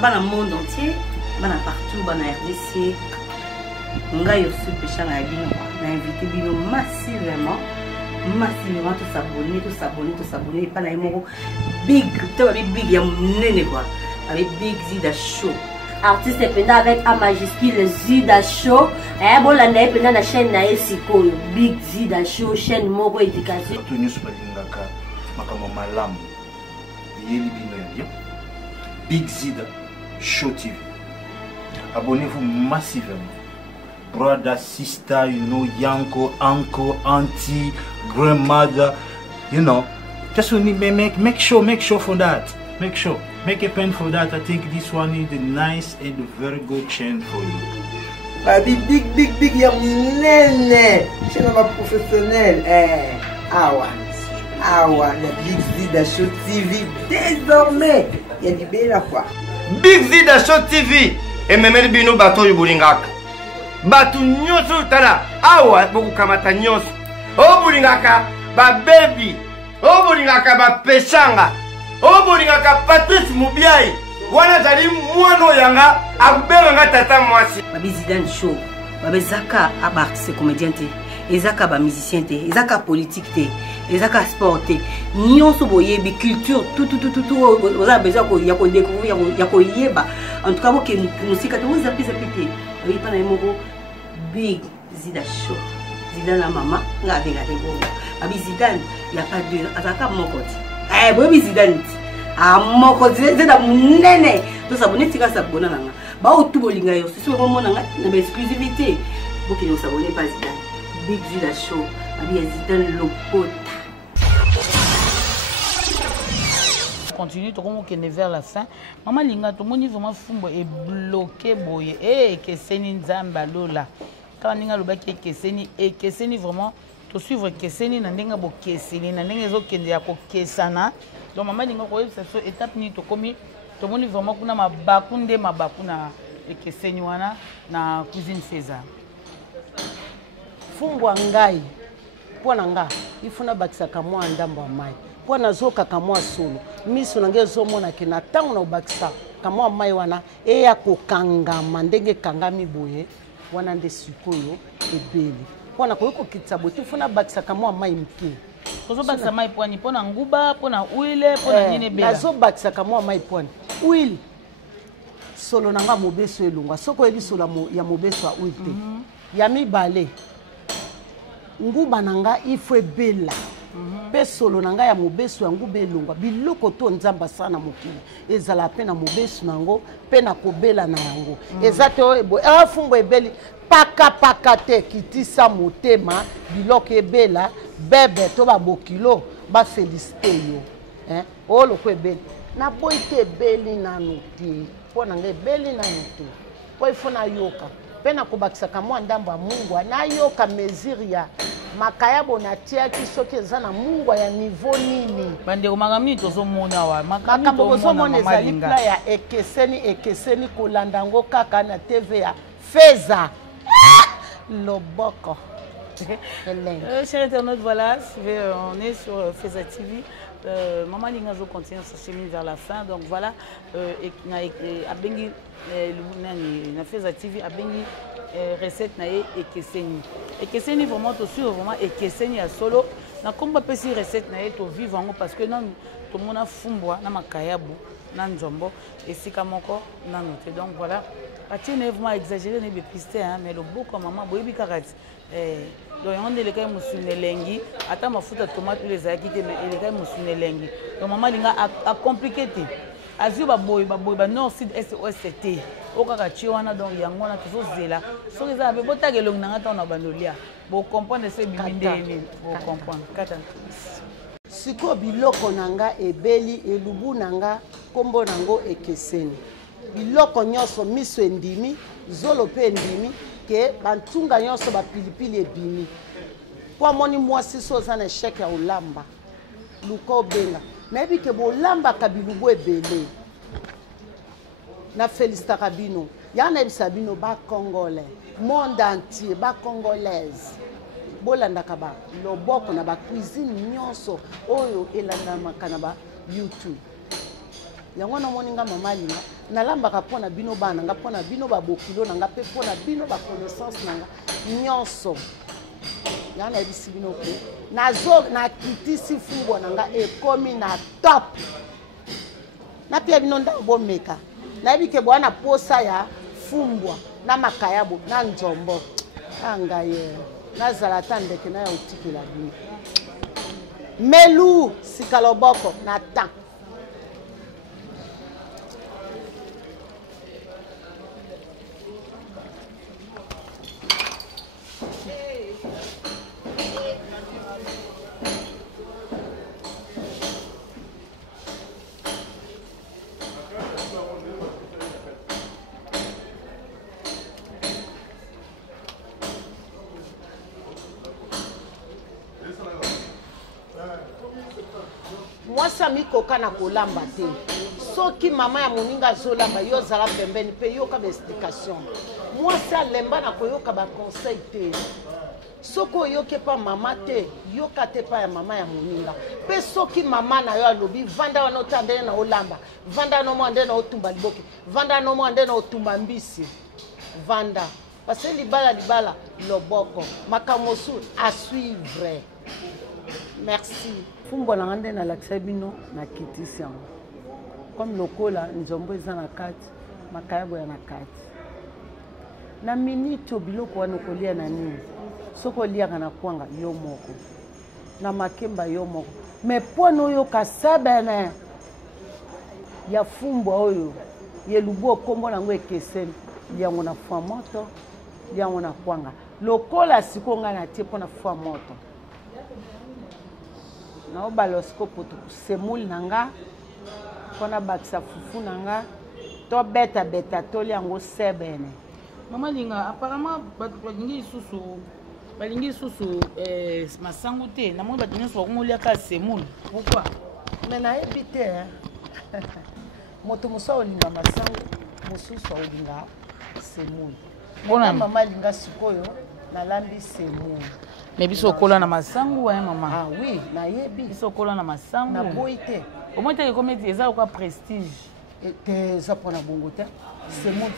bana monde entier bana partout bana RDC ngai aussi pécha na bino na invité bino massivement tout s'abonner pas na moko big to big ya nene quoi avec Big Zida Show artiste pendant avec A majuscule Zida Show bon la na pendant la chaîne na Sikoyo Big Zida Show chaîne moko éducation tout nous balingaka makamo malamu yeli bino Big Zida Show TV. Abonnez-vous massivement. Brother, sister, you know, yanko, uncle, auntie, grandmother, you know. Just only make sure for that. Make sure. Make a pen for that. I think this one is a nice and a very good chain for you. Baby, big, y'a nene. Je suis pas professionnel. Awa, la Big Zida Show TV. Désormais, il y a du bel à quoi. Big Zida Show TV. Et même bino bato yubulingaka. Batu nyoso tala. Awa, boku kamata nyoso. O bulingaka, ba baby. O bulingaka, ba peshanga. O bulingaka, Patrice Mubiai. Wana zali mwano yanga, akubenga nga tata mwasi. Babi Zida Show. Babi Zaka, artiste comédien te. Ezaka ba musicien te. Ezaka politique te. Ezaka sport te. Nyonso boyebi culture tout oza besoin ko ya ko découvrir ya ko yeba. En tout cas bo ke musika te vous zappi te. Oui pas na moko Big Zida Show. Zida na mama nga venga te bo. Babi Zida ya pas deux azaka moko ti. Boyebi Zida nti. Moko Zida munene. To s'abonner tika s'abonner nanga. Ba otu bolinga yo si so mona nga na exclusivité. Bo ke yo s'abonner pas Zida. Big Zida Show. Babi Zida Lopota. Continue tout comme on est vers la fin. Maman linga tout monde vraiment fumbo est bloqué boye. Que seni nzamba lola. Quand ninga loba que seni et que seni vraiment to suivre que seni na ndenga bo keseni na ndenga zo kende ya ko kesana. Donc maman linga ko cette étape ni to komi to monde vraiment kuna mabakunde mabakuna et que seni wana na cousine César. Fumbo ngai. Pona nga ifuna bakisa kamwa ndambo mai. Pona zoka kamwa solo miso nange zomona ke na tango na obakisa kamwa mai wana eya kokangama ndenge kangami boye wana nde sikoyo ebeli pona koyiko kitabo tifuna bakisa kamwa mai mke ozo bakisa mai poni pona nguba pona uile pona nini bela nazo bakisa kamwa mai poni uile solo nanga mobeso elungwa soko eli solo ya mobeso a uile ya mibale nguba nanga ifo ebela pe solo nanga ya mobeso yango belongwa biloko to nzamba sana mokili ezala pe na mobeso nango pe na kobela na yango ezate ebo afumbo ebeli paka te kitisa motema biloko ebela bebe to ba bokilo ba féliciter yo o loko ebeli na boite ebeli nanu te po nanga ebeli nanu te po ifuna yoka pe na kobakisa kamwa ndamba Mungu na yoka mesure ya makayabo na tiaki soki eza na Mungu ya niveau nini bande makamni tozo mona wa makambo tozo mona ezali pla ya ekeseni kolanda ngo kaka na TV ya Feza loboko. Chers internautes, voilà, on est sur Feza TV. Maman Lingazo continue sa chemin vers la fin. Donc voilà, Abengi na Feza TV, Abengi recette na ekeseni. Ekeseni vraiment to sur vraiment ekeseni ya solo. Na komba pesi recette na to vivre parce que non tout monde a fumbwa na makayabu na nzombo et sika moko na noté. Donc voilà, atine vraiment exagéré ne pisté hein, mais le beau comme maman boyebi karati donc on est les cas musunelengi ata mafuta tomate les zaki te mais les cas musunelengi. Donc maman linga a compliqué te. Azu ba boy ba nord sud est ouest te. Okaka chi wana donc yango na kiso zela. So les a be botake long na ngata na bandolia. Bo comprendre ce biminde bo comprendre kata. Siko biloko nanga ebeli elubu nanga kombo nango ekeseni. Biloko nyonso miso endimi, zolo pe endimi ke bantunga nyonso ba pilipili ebimi. Kwa moni mwasi so za na chèque ya olamba. Luko benga. Na ebi ke bo lamba kabilubu ebele. Na félicita kabino. Ya na ebisa bino ba congolais. Monde entier ba congolaise. Bolanda kaba loboko na ba cuisine nyonso oyo elanda makana ba YouTube. yango namoni nga mama linga nalambaka mpona bino bana nga mpona bino babokilo na nga mpe mpona bino baconnaissance na nga nyonso yango nayebisi bino mpe nakitisi fumbwa na nga ekomi na top napia bino ndako bomeka nayebi ke bwana posa ya fumbwa na makayabo na nzombo angaye nazala ata ndeke na ya otikela bino melu sika loboko na temps mwasa mikoka na kolamba te soki mama ya moninga azolamba yo zala pembeni pe yoka ba explication mwasi alemba na koyoka ba conseil te soki oyoki pa mama te yoka te pa ya mama ya moninga pe soki mama na yo alobi vanda wana ota ndenge na olamba vanda no mwa ndenge na otumba liboki vanda no mwa ndenge na otumba mbisi vanda parce que libala loboko makamosu à suivre. Merci. Fumbo na ngande na lakisa bino na kitisi yango. Comme lokola nzombo eza na kati, makayabo ya na kati. Na minute biloko wana kolia na nini? Soko liaka na kwanga yo moko. Na makemba yo moko. Me pono oyo kasabene ya fumbo oyo ye lubo kombo nango ekeseni yango na fwa moto yango na kwanga. Lokola sikonga na tie pona fwa moto. Na obalosiko poto semul nanga kona bakisa fufu nanga to beta toli yango sebene. Mama linga apparemment balingi susu masango te na moni batinyo so ngolia ka semul. Pourquoi? Mais na ebite moto muso olinga masango mususu olinga semul. Bona mama linga sikoyo na lambi semul. Mais biso kola na masango wa mama. Ah oui, na yebi. Biso kola na masango. Na boite. Au moins te comme eza quoi prestige. Te za pona bongo te. Semul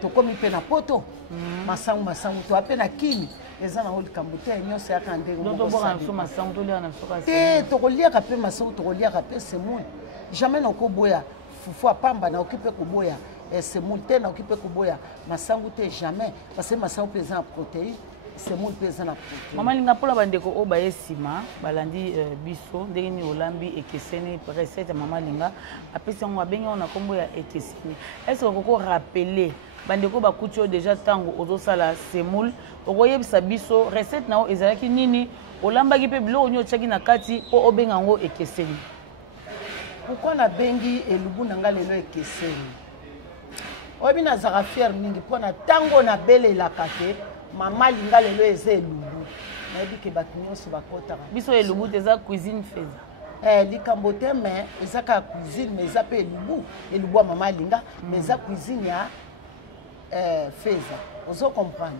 to komi pe na poto. Masango to apena kimi. Eza na olikambo te nyonso ya kandengo. Donc to boka so masango to lia na soka. Te to kolia ka pe masango to kolia ka pe semul. Jamais na ko boya fufu apamba na okipe ko boya. Semul te na okipe ko boya. Masango te jamais parce que masango pe eza na protéine. C'est mon présent à protéine. Maman linga pola bandeko o baesima balandi biso ndenge ni olambi ekeseni recette maman linga apesi ngo abengi ona kombo ya ekeseni. Est-ce que koko rappeler bandeko bakuti déjà tango ozosala semoule okoyebisa biso recette nao ezalaki nini olambaki pe biloko nyo tchaki na kati po obenga ngo ekeseni. Pourquoi na bengi elubu nanga lelo ekeseni? Obi na zara fier mingi pona tango na bele la kate. Mama linga lelo eze elubu na yebi ke bato nyonso bakotaka biso elubu te eza cuisine feza likambo te mais eza ka cuisine mais eza pe elubu ya mama linga mais eza cuisine ya feza ozo comprendre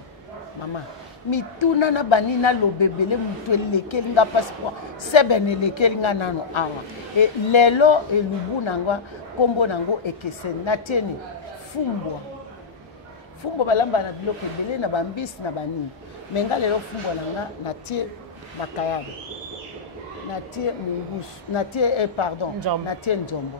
mama mituna na bani na lobebele mutu elekeli nga passeport sebene elekeli nga nano awa lelo elubu nanga kombo nango ekeseni na tieni fumbo balamba na biloko ebele na bambisi na banini menga lelo fumbo nanga natie makayabo natie ngusu natie natie njombo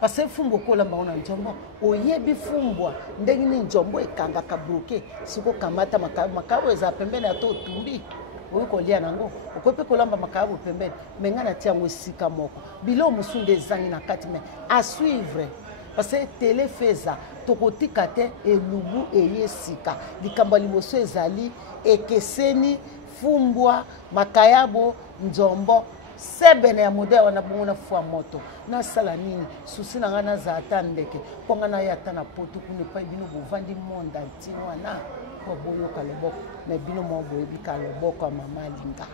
parce que fumbo kolamba ona njombo oyebi fumbwa ndenge ni njombo ekangaka bloqué siko kamata makayabo eza pembeni ato tumbi oyo kolia nango okope kolamba makayabo pembeni menga natie yango esika moko bilo musunde ezangi na kati mais à suivre. Parce que télé feza tokotika te elubu eyesika likambo liboso ezali ekeseni fumbwa makayabo njombo sebene ya modele wana bongo na fwa moto na sala nini susi na ngana za ata ndeke ponga na yata na poto kune pa bino bovandi monda ntino wana ko boyo ka loboko na bino mo boyebi ka loboko mama linga.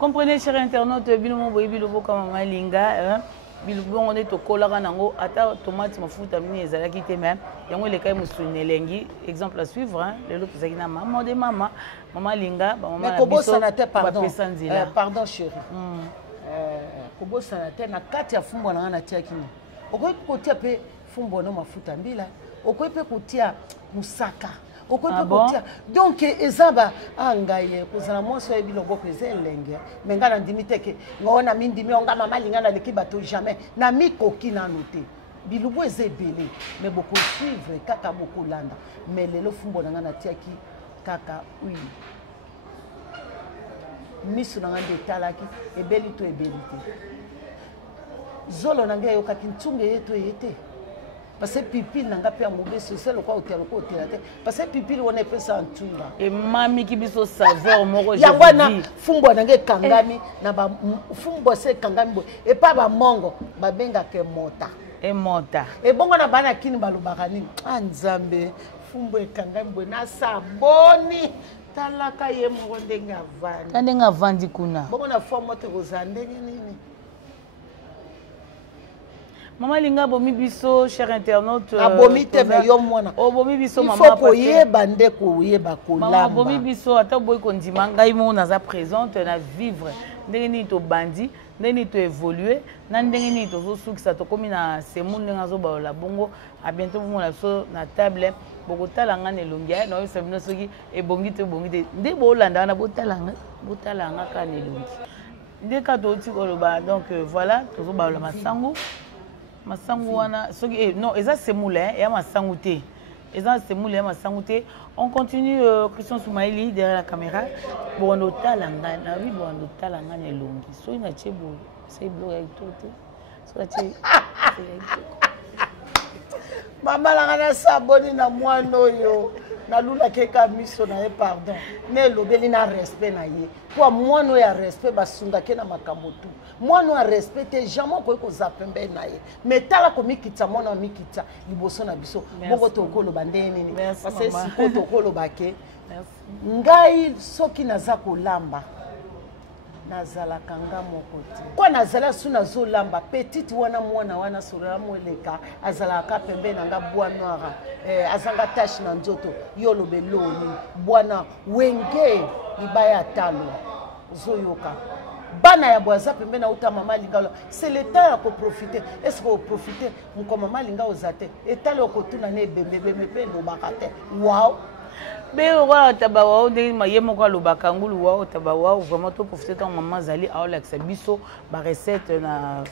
Comprenez chers internautes bino mo boyebi loboko mama linga bilubongo ne tokolaka nango ata tomate mafuta mini ezalaki te même yango lekai musuni elengi exemple à suivre lelo tozaki na mama de mama linga ba mama na biso pardon chérie kobo sana te na kati ya fumbo na ngana tiaki ni okoki kotia pe fumbo no mafuta mbila okoki pe kotia musaka okoki pe kotia donc ezaba angaye kozala mwasi oyebi loboko eza elenge me nga na ndimi te ke ngaona mindimi onga mama linga na leki bato jamais na mikoki nano te bilubu eza ebele me bokosuivre kaka bokolanda me lelo fumbo na nga natiaki kaka huile miso na nga nde etalaki ebeli to ebeli te zolo na nga eyokaki ntunga eye to eye te parce que pipile na nga mpe ya mobeso ese lokwa otela lokwa otela te parce que pipile wana epesa ntunga emamiki biso saveur moko yango wana fumbo na nga ekangami na fumbo se ekangami boye epa bamongo babengaka emota emota ebongo na bana kini balobaka nini nzambe fumbo ekangami boye na saboni talaka ye moko ndenge avandi ta ndenge avandi kuna bongo na fo moto kozala ndenge nini Maman Linga bomi biso cher internaute abomi te me yo mwana bomi biso maman il faut koyeba nde koyeba kolamba maman bomi biso ata boy kondima ngai mo naza présente na vivre ndenge ni to bandi ndenge ni to évoluer na ndenge ni to sukisa to komi na semu ndenge azo ba la bongo a bientôt mo na so na table bokotala nga nelongi na yo sabino soki ebongi te nde bolanda na botala nga ka nelongi nde ka to ti koloba donc voilà tozo ba la masango masangu wana soki non eza semoule ya masangu te eza semoule ya masangu te on continue Christian Soumaili derrière la caméra bon otalanga na vi bon otalanga na longi so ina chebo c'est bloqué avec tout so ati mama langa na saboni na mwana oyo na lula keka miso na ye pardon ne lobeli na respect na ye kwa mwana oyo ya respect basunga ke na makambo tu mwana oyo ya respect te jamais koyi koza pembe na ye me tala komikitisa mwana mikitisa liboso na biso bongo tokoloba ndenge nini parce que siko tokoloba ke ngai soki naza kolamba nazalaka nga moko te kwa nazala su nazolamba petite wana mwana wana solola moleka azalaka pembe na nga bois noir azanga tache na nzoto yo lobelo nini bwana wenge libaya talo zoyoka bana ya bwaza pembe na uta mama linga c'est le temps ya koprofiter est-ce que oprofiter mko mama linga ozate etale okotuna ne bembebe pe lobaka te wow be wa tabawa de mayemo kwa lobaka ngulu wa tabawa vraiment to profiter tant maman zali aola que biso ba recette na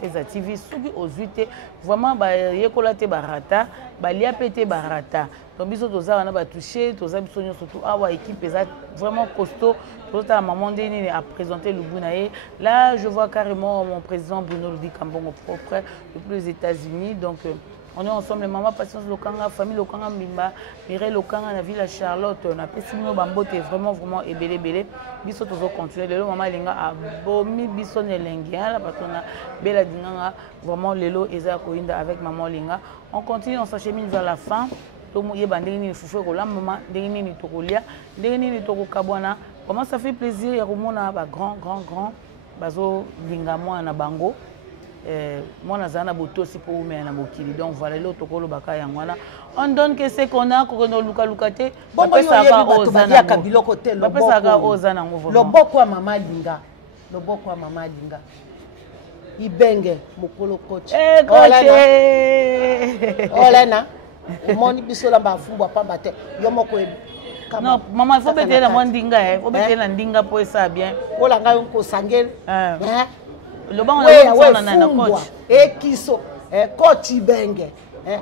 Feza TV soki ozuite vraiment ba yekola te barata ba lia pété barata donc biso toza wana ba toucher toza biso nyo surtout awa équipe eza vraiment costaud toute la maman Déni a présenté le Bounaé. Là, je vois carrément mon président Bruno Ludi Kambongo propre depuis les États-Unis. Donc, on est ensemble, les mamans Patience Lokanga, famille Lokanga Mimba, Mireille Lokanga, la ville à Charlotte, on a Pessimo Bambote, vraiment, vraiment, et belé. Biso toujours continuer. Le maman Linga a bomi Biso Nelengia, la patronne Bella Dinanga, vraiment, Lelo Eza Koinda avec maman Linga. On continue, on s'achemine vers la fin. Comment ça fait plaisir, il y a un grand, bazo linga moi na bango. Moi na zana boto si pour mais na bokili. Donc voilà l'autre kolo baka yangwana. On donne que c'est qu'on a qu'on luka lukate. Bon ça va ozana kabiloko te lo. Papa ça va ozana ngo. Lo boko mama linga. Lo boko mama linga. Ibenge mokolo coach. Olena. Moni bisola ba fumbwa pamba te. Yo moko non, maman, il faut mettre la mandinga, il faut mettre la ndinga pour ça bien. Oh la gars, on s'engage. Le banc, on a un coach. Et qui sont coach Ibenge.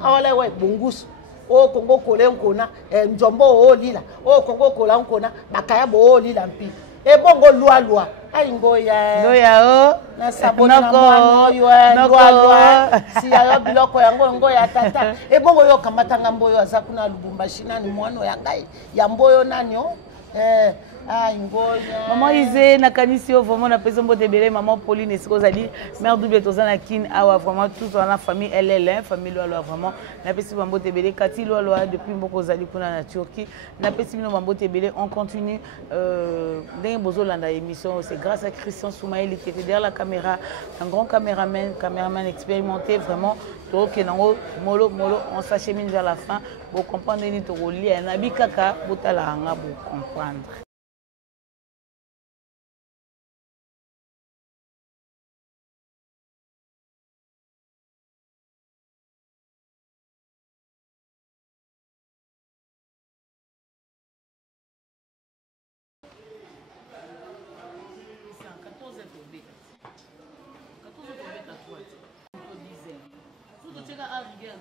Ah ouais, bongus. Oh Congo Kolenkona, Njombo oh lila. Oh Congo Kolankona, Bakaya bo lila mpi. Et bongo loi. Aingoya. Ngoya oh. Na sabona na mwana yo loi. Si ayo biloko yango ngoya tata. Et bongo yo kamata ngamboyo azakuna Lubumbashi nani mwana ya ngai. Ya mboyo nani oh. Maman Isée, Nakanisio, vraiment, na personne de belé, maman Pauline, et ce qu'on a dit, mère double Tozana Kin, awa, vraiment, tout dans la famille, elle, famille Loa, vraiment, na personne mambo de belé, Cathy Loa, depuis beaucoup d'années pour la Turquie, na personne mambo de belé, on continue, d'un bozo landa émission, c'est grâce à Christian Soumaili qui était derrière la caméra, un grand caméraman expérimenté, vraiment, donc, molo, on s'achemine vers la fin, pour comprendre, ni to lien, nabi kaka, botala hanga, pour comprendre. bien.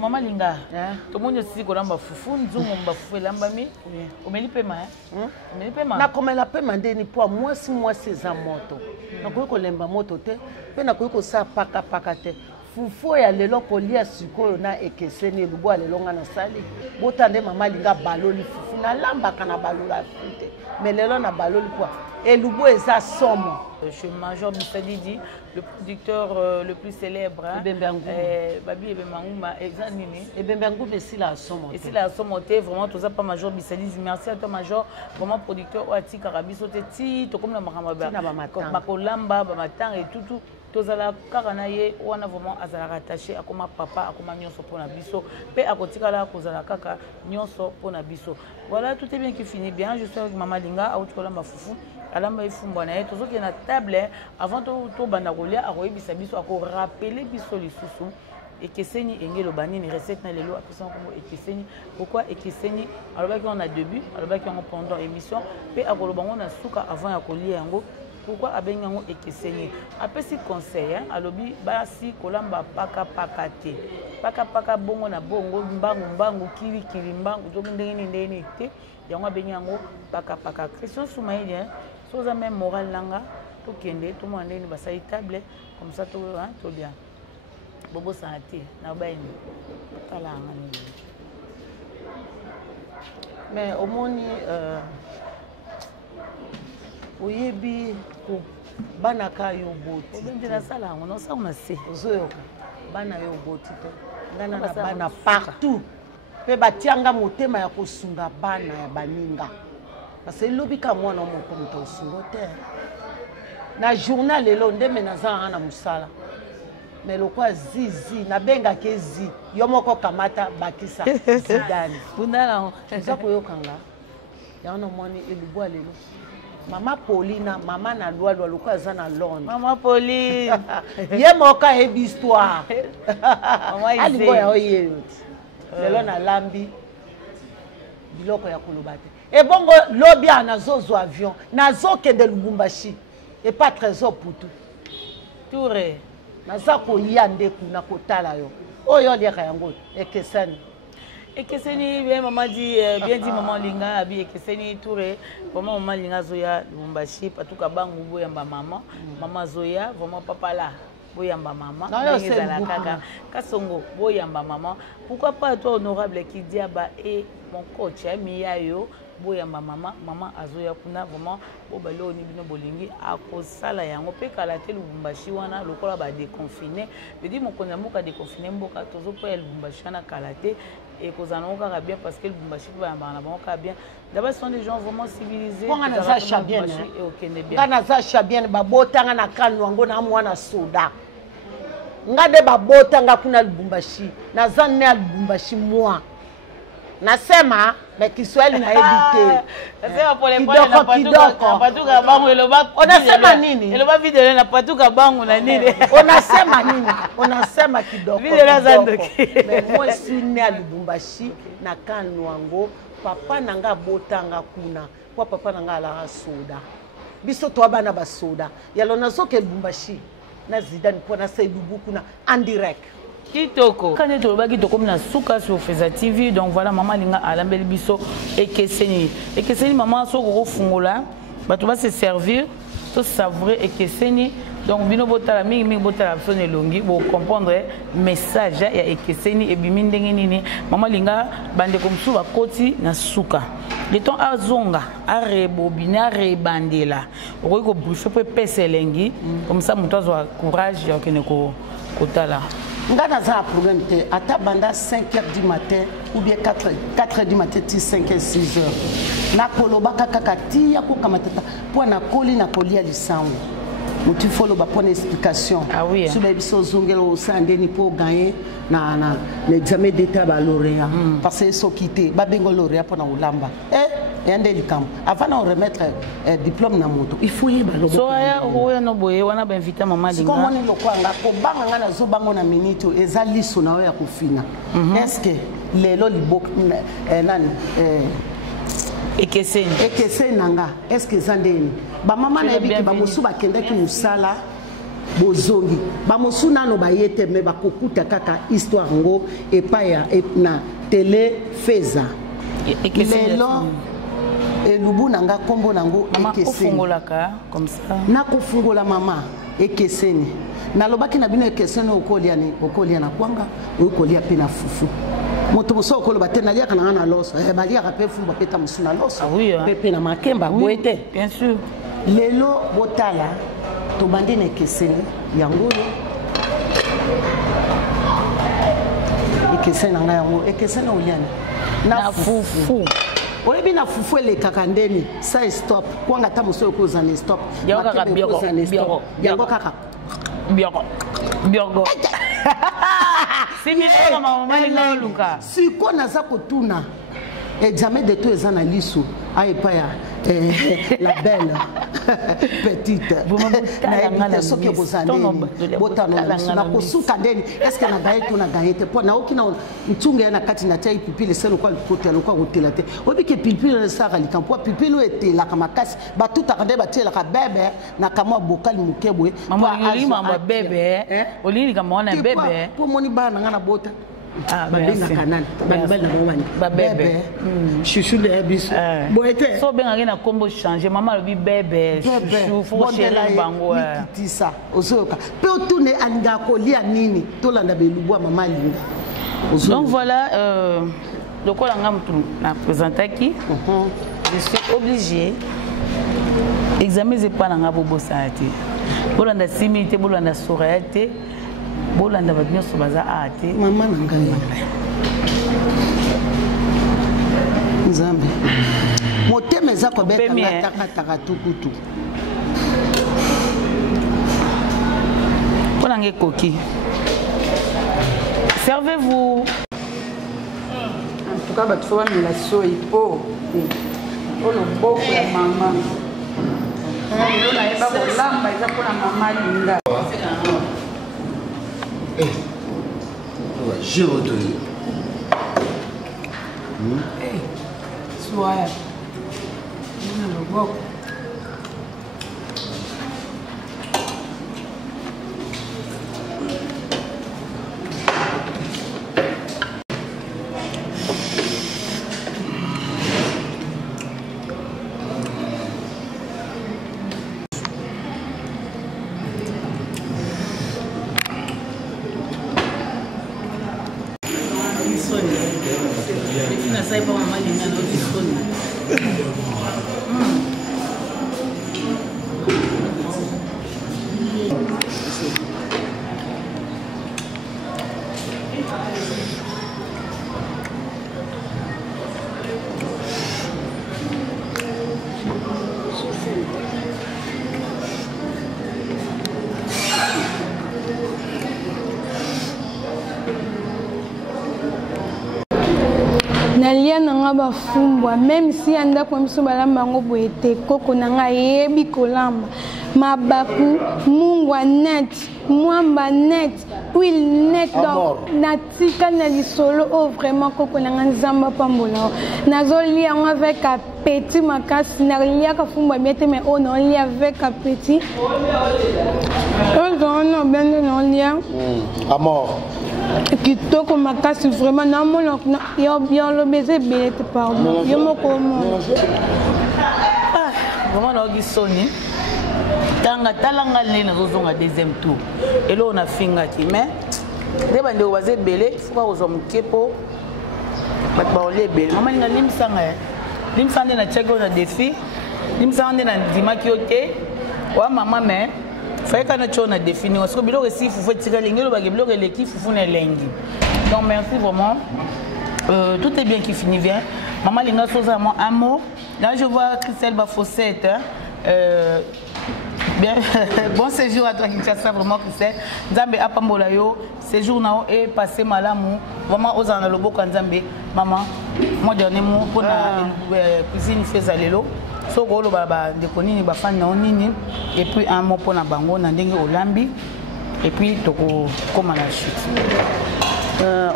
Maman Linga, tout le monde sait qu'on a un foufou, nous avons un foufou et l'ambami. On met le paiement. On met le paiement. Na comme la paiement ni pour moi si moi c'est un moto. Na ko lemba moto te, pe na ko sa paka paka te. Foufou ya lelo ko lia sikoyo na ekeseni lubo lelo nga na sali. Botande Maman Linga baloli foufou na lamba kana balola fute. Mais lelo na baloli quoi. Et lubo eza somo. Chez Major Bissadidi, le producteur le plus célèbre, Babi Ebemanguma, Ebemanguma est là à Somote. Et c'est là à Somote, vraiment, tout ça pas Major Bissadidi. Merci à toi, Major, vraiment producteur Oati Karabiso, Teti, tout comme la Makolamba, Bamatang et tout. Tozala karanaye wana vraiment azala rattaché à comme papa à comme nyonso pour na biso pe akotika la kozala kaka nyonso pour na biso. Voilà, tout est bien qui finit bien. Je suis avec Maman Linga a autour la foufou alamba ifumba na yeto zoki na table avant to banda kolia akoyebisa biso ako rappeler biso lisusu ekeseni engelo banini recette na lelo apesa comme ekeseni pourquoi ekeseni alobaki on a début alobaki on pendant émission pe akoloba on a suka avant ya kolia yango. Pourquoi abengango ekeseni apesi conseil alobi basi kolamba paka paka te paka paka bongo na bongo mbangu kili mbangu to ndenge te yango abengango paka paka question soumaïli soza même moral langa to kende to mo ndeni basali table comme ça to bien bobo santé na baini kala ngani mais au moni oyebi ko bana ka yo boti ndela sala on sa on sait ozoyo bana yo boti te ngana na bana partout pe batianga motema ya kosunga bana ya baninga parce que lobika mwana moto moto osungo te na journal lelo ndeme naza na musala mais lokwa zizi na benga ke zi yo moko kamata bakisa zidani bundala za koyokanga ya na mwani elubwa lelo Maman Paulina, maman na loi lokwa za na Londres. Maman Pauline. Ye moka e histoire. Maman ali boya oye. Lelo na lambi biloko ya kolobate. Et bongo lobi anazozo avion, nazoke de Lubumbashi et pas trésor pour tout. Touré. Nazako yande kuna kotala yo. Oyo liaka yango ekesani. Ekeseni bien maman dit bien dit Maman Linga abi ekeseni Touré vraiment Maman Linga zoya Lubumbashi patuka bangu boyamba maman zoya vraiment papa là boyamba maman ngezala kaka kasongo boyamba maman pourquoi pas toi honorable qui diaba et mon coach Miyayo boyamba maman azoya kuna vraiment bobalo ni bino bolingi akosala yango pe kala te Lubumbashi wana lokola ba déconfiné je dis mon konza moka déconfiné mboka tozo po Lubumbashi na kala te et qu'on a bien parce que le Bumbashi va bien. D'abord, ce sont des gens vraiment civilisés. On a ça chabien. On a ça chabien. Babotanga na kalwango na mwana soda. Ngade babotanga kuna Lubumbashi. Na zanne al Lubumbashi moi. Nasema mais Kiswahili na edite. Nasema pole pole na patuka bangu eloba. Unasema nini? Eloba video na patuka bangu na nini? Unasema nini? Unasema kidogo. Video na zandoki. Mais moi si né à Lubumbashi na kanwango papa nanga botanga kuna. Kwa papa nanga la soda. Biso to bana ba soda. Yalo nazoke Lubumbashi na Zidane pour na Seydou kuna en direct. Kitoko. Quand tu as dit comme na souka sur Feza TV, donc voilà maman linga alambeli biso ekeseni. Ekeseni maman so ko fungola, ba tu vas se servir, to savourer ekeseni. Donc bino botala mingi botala sonne longi pour comprendre message ya ekeseni et bimindenge nini. Maman linga bande comme sou ba koti na souka. Le temps azonga, a rebobiner, a rebandela. On ko briefer pour peselengi comme ça mon toi courage ya keneko kotala. Ngana za problème te ata banda 5h du matin ou bien 4h du matin 5h 6h. Na koloba kaka ti ya ko kamatata po na koli ya lisango. Tu follow pour une explication. Ah oui. Sur les bisos zongelo sandeni pour gagner na l'examen d'état ba lauréat parce que so quitté ba bengo lauréat pour na ulamba. Yande likam. Avant de remettre diplôme na moto, il faut y balobo. So ya oya no boye wana ba inviter maman linga. Comme on est lokwanga ko banga ngana zo bango na minute ezali so na ya kufina. Est-ce que lelo libok nani ekeseni nanga est-ce que zandeni ba mama na ebiki ba musu ba kendaki musala bozongi ba musu nano ba yete me ba kokuta kaka histoire ngo epa ya na télé Feza lelo elubu nanga kombo nango ekeseni ofungolaka comme ça na kofungola mama ekeseni nalobaki na bino ekeseni okolia na kwanga okolia pe na fufu moto moso ko ba tena lia kana na loso balia ka pe fumba peta musuna loso pepe na makemba boete bien sûr lelo botala to bandi na keseni yango ekeseni nga yango ekeseni oliana na fufu oyebi na fufu ele kakandeni sa stop kwanga ta moso ko zane stop yango kaka bioko si ko naza kotuna examen de tout ezana liso ayepa ya la belle petite na soki bozandeni botana kosuka ndeni est-ce que na gaye to na gaye te po na okina ntunga na kati na tai pipile selo kwa kotela kwa kotela te obike pipile saka likampo pipile etela kama kasi batuta kande batela ka bebe na kama bokali mukebwe mama mama bebe olini kama wana bebe po moni bana ngana bota babenga kanani babel na bomani babebe chouchou de biso boete so benga na kombo changer mama lobi bebe chouchou faut chérir bango kitisa osoka pe otune alinga kolia nini tolanda belubwa mama linga donc voilà le quoi nga mtu na présenter qui je suis obligé examiner pas nga bobo saati bolanda simité bolanda sourate bolanda ba nyonso baza ate mama na ngai nzambe motema eza kobeta ngata tukutu pona nge koki servez-vous en tout cas ba tsoa mila soi po le boko ya mama lelo na yeba kolamba eza pona mama linga j'ai retenu. Soya. Le bok. nalia nanga bafumbwa même si anda kwa miso balamba ngo boete koko nanga yebi kolamba mabaku mungwa net mwamba net huile net donc natika na lisolo oh vraiment koko nanga nzamba pambola nazolia ngo avec appétit makasi nalia ka fumbwa miete mais on lia avec appétit oh non ben non lia à mort kitoko makasi vraiment namona yo lo baiser belé pardon yo moko mo vraiment naoki soni tanga talanga le nazozonga deuxième tour elo na fingaki mais nde bandeko baza ebele fuka kozwa moke mpo bato baolia ebele mama ninga limisanga limisanga nde natiaki oyo na défi limisanga nde nandimaki yo te oya mama me fayeka na ti oyo na défi ninga siko biloko esi fufu etika elengi olobaki biloko eleki fufu na elengi donc merci vraiment tout est bien qui finit bien maman linga soza moi un mot là je vois Christelle Bafossette bien bon séjour à toi Kinshasa vraiment Christelle Nzambe apambola yo séjour nao et passé malamu vraiment aux en loboko Nzambe maman moi dernier mot pour la cuisine fait lelo so golo baba ndeko nini ba fan na nini et puis un mot pour na bango na ndenge olambi et puis toko comme la chute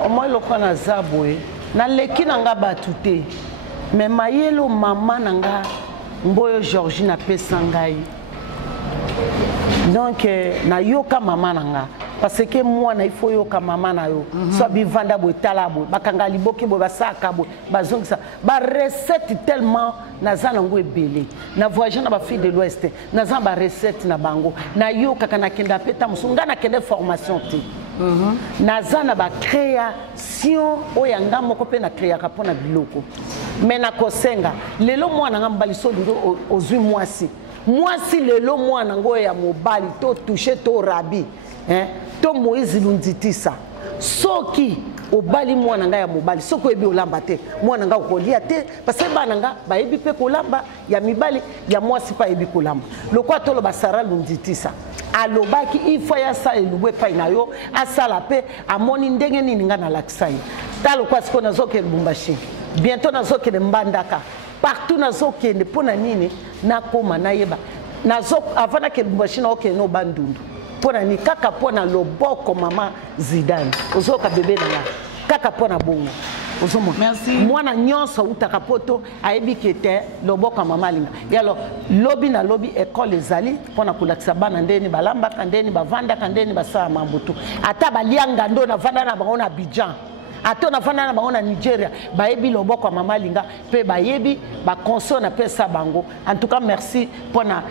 au moins le quoi na zabwe na leki nanga batute mais mayelo mama nanga mboyo Georgine apesa ngai donc na yoka mama nanga parce que moi na il faut yoka mama na yo so bivanda bo talabo bakanga liboki bo basaka bo bazongisa ba recette tellement naza nango ebele na voyage na ba fille de l'ouest naza ba recette na bango na yoka kana kenda peta musunga na kende formation te naza na ba création oyanga moko pe na créaka pona biloko mais na kosenga lelo mwana ngambali so lingo ozwi mwasi mwasi lelo mwana ngo ya mobali to toucher to rabi to Moïse Lunditisa soki obali mwana nga ya mobali soko ebi olamba te mwana nga kolia te parce que bana nga ba ebi pe kolamba ya mibali ya mwasi pa ebi kolamba lokwa tolo basara Lunditisa alobaki ifo ya sa elubwe pa na yo asala pe amoni ndenge nini nga na laksai talo kwa siko nazoke Lubumbashi bientôt nazoke Mbandaka partout nazoke ne pona nini nakoma nayeba nazo avana ke Lubumbashi na oke no bandundu pona ni kaka pona loboko mama Zidane ozoka bebe na kaka pona bongo ozomo merci mwana nyonso utaka poto ayebi kete loboko mama linga yalo lobi na lobi école ezali pona kulakisa bana ndeni balamba kandeni bavanda kandeni basala mambutu ata balianga ndo na vanda na bango na Abidjan ata na vanda na bango na Nigeria bayebi loboko mama linga pe bayebi ba console na pesa bango en tout cas merci pona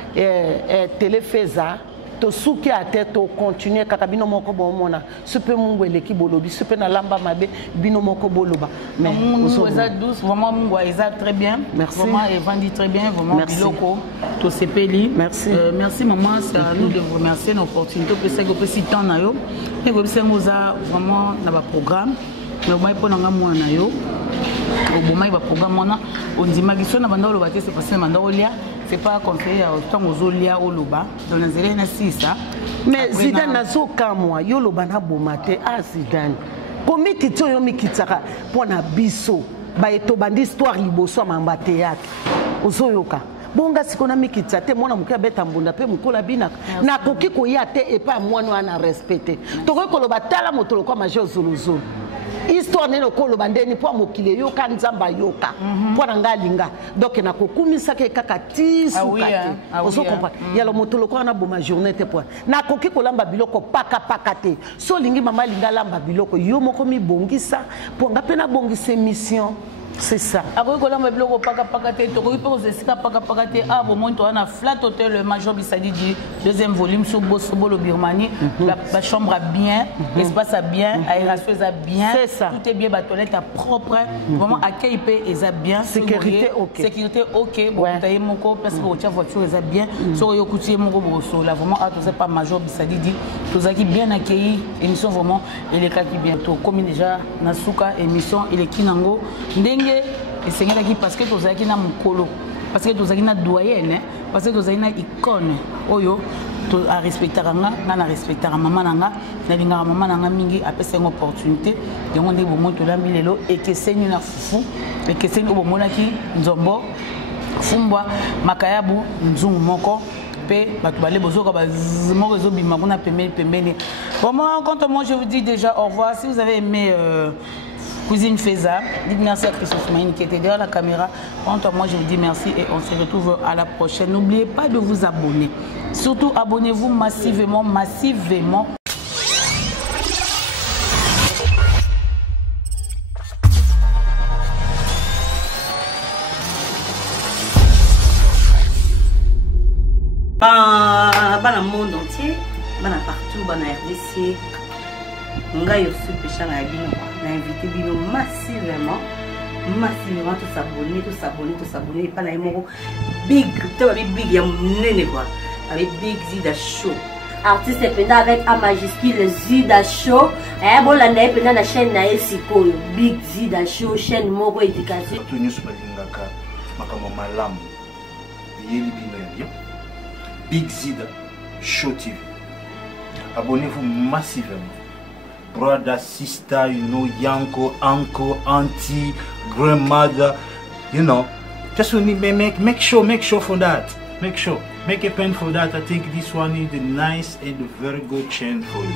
téléfeza to suki a tête to continuer kaka bino moko bomona super mungu eleki bolobi super na lamba mabe bino moko boloba mais mungu eza douce vraiment mungu eza très bien merci vraiment et vendi très bien vraiment biloko to sepeli merci merci maman c'est à nous de vous remercier l'opportunité que c'est que petit temps na yo et que c'est moza vraiment na ba programme mais moi pour nga mwana yo obomai ba programme mona ondima kiso na banda oloba te c'est parce que banda olia c'est pas conseiller autant aux olia oloba dans les élèves na sisa mais Zidane nazoka moi yo loba na bomate a Zidane komi kitso yo mikitsaka pona biso ba eto bandi histoire liboso mamba théâtre ozoyoka bonga sikona mikitsa te mona mukia beta mbunda pe mukola bina na koki koya te et pas mwana ana respecter toko koloba tala motolo kwa major zolozolo histoire neno kolo bandeni po mokile yoka nzamba yoka po na ngalinga donc na kokumisa ke kaka tisukate ozo comprendre yalo motolo ko na boma journée te po na koki kolamba biloko paka te so lingi mama linga lamba biloko yo moko mi bongisa po nga pe na bongisa mission. C'est ça. Après que l'on me bloque paka te, tu peux aussi paka te. Ah bon, moi tu as un flat hôtel le major Bissadi dit deuxième volume sur Bosobolo Birmanie. La chambre a bien, l'espace a bien, aération a bien. C'est ça. Tout est bien, la toilette a propre. Vraiment accueil est a bien. Sécurité ok. Sécurité ok. Bon, tu as mon corps parce que votre voiture est bien. Sur yo coutier mon gros là vraiment ah tu sais pas major Bissadi dit tous qui bien accueilli émission vraiment et les cas qui bientôt comme déjà Nasuka émission il est kinango ndenge et c'est qui parce que tous qui na mukolo parce que tous qui na doyenne parce que tous qui na icône oyo to a respecter nga na respecter maman nanga na linga maman nanga mingi apesa une opportunité yango ndé bomo to lambi lelo et que c'est na fufu et que c'est bomo na ki nzombo fumbwa makayabu nzungu moko pe batu balé bozoka ba moko zo bima kuna pembeni vraiment quand moi je vous dis déjà au revoir si vous avez aimé Cuisine Feza, dites merci à Christophe Maïni qui était derrière la caméra. Quant à moi, je vous dis merci et on se retrouve à la prochaine. N'oubliez pas de vous abonner. Surtout, abonnez-vous massivement. Bana monde entier, bana partout, bana RDC. Nga yo su pécha na bino, na invité bino massivement, tout s'abonner, pas na imoko big, tu vois big ya nene quoi, avec Big Zida Show. Artiste pendant avec A majuscule Zida Show. Bon la nae pendant la chaîne na Sikoyo, Big Zida Show, chaîne moko éducation. Tout news balingaka makamo malamu. Yeli bino. Big Zida Show TV. Abonnez-vous massivement. Brother, sister, you know, yanko, uncle, auntie, grandmother, you know. Just make sure for that. Make sure. Make a pen for that. I think this one is the nice and very good chain for you.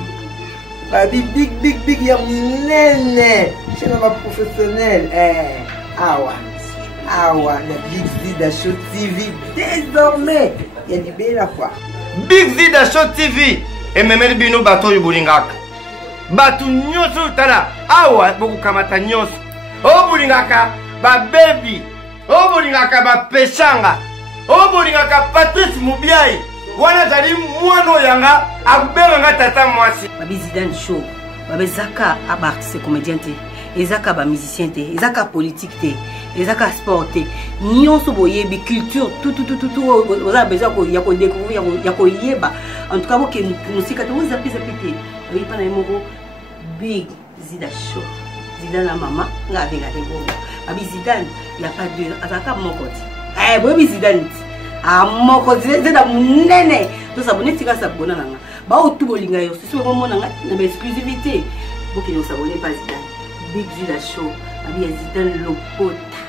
Baby, big, y'a nene. Chez ma professionnel. Awa, la Big Zida Show TV. Désormais, il y a du bel quoi. Big Zida Show TV. Et même bino bato yubulingaka. Batu nyoso tala. Awa, boku kamata nyoso. O bulingaka, ba baby. O bulingaka, ba peshanga. O bulingaka, Patrice Mubiai. Wana zali mwano yanga, akubenga tata mwasi. Babi Zida Show. Babi Zaka, artiste comédien te. Ezaka ba musicien te. Ezaka politique te. Ezaka sport te. Nyonso boyebi culture tout. Vous avez besoin de découvrir, de yeba. En tout cas, vous musique vous zappi. Oui, pas na Big Zida Show. Zida la maman, nga avec la dégo. Babi Zida, il y a pas de azaka mokoti. Babi Zida. Mokoti Zida munene. To s'abonner tika s'abonner nanga. Ba o tout bolinga yo, c'est vraiment nanga na exclusivité. Vous qui ne s'abonnez pas Zida. Big Zida Show. Babi Zida Lopota.